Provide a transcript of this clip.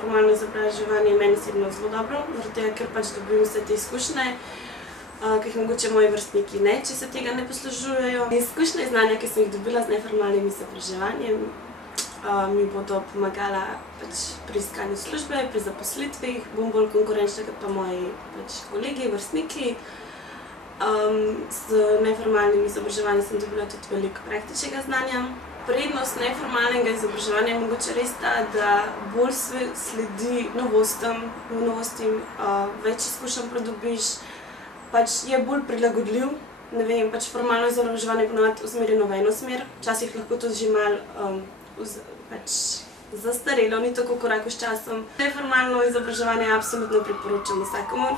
formalno izobraževanje je meni osebno zelo dobro, zaradi tega, ker pač dobim vse te izkušnje, ki jih mogoče moji vrstniki ne, če se tega ne poslužujejo. Izkušnje in znanja, ki sem jih dobila z neformalnim izobraževanjem, mi bodo pomagala pač pri iskanju službe, pri zaposlitvi, bom bolj konkurenčna kot pa moji pač kolegi, vrstniki. Z neformalnim izobraževanjem sem dobila tudi veliko praktičnega znanja. Prednost neformalnega izobraževanja je mogoče res ta, da bolj sledi novostim, več izkušenj pridobiš, pač je bolj prilagodljiv. Ne vem, pač formalno izobraževanje je ponavadi usmerjeno v eno smer, včasih lahko tudi že malo zastarelo, ni tako korak s časom. Neformalno izobraževanje absolutno priporočam vsakomur.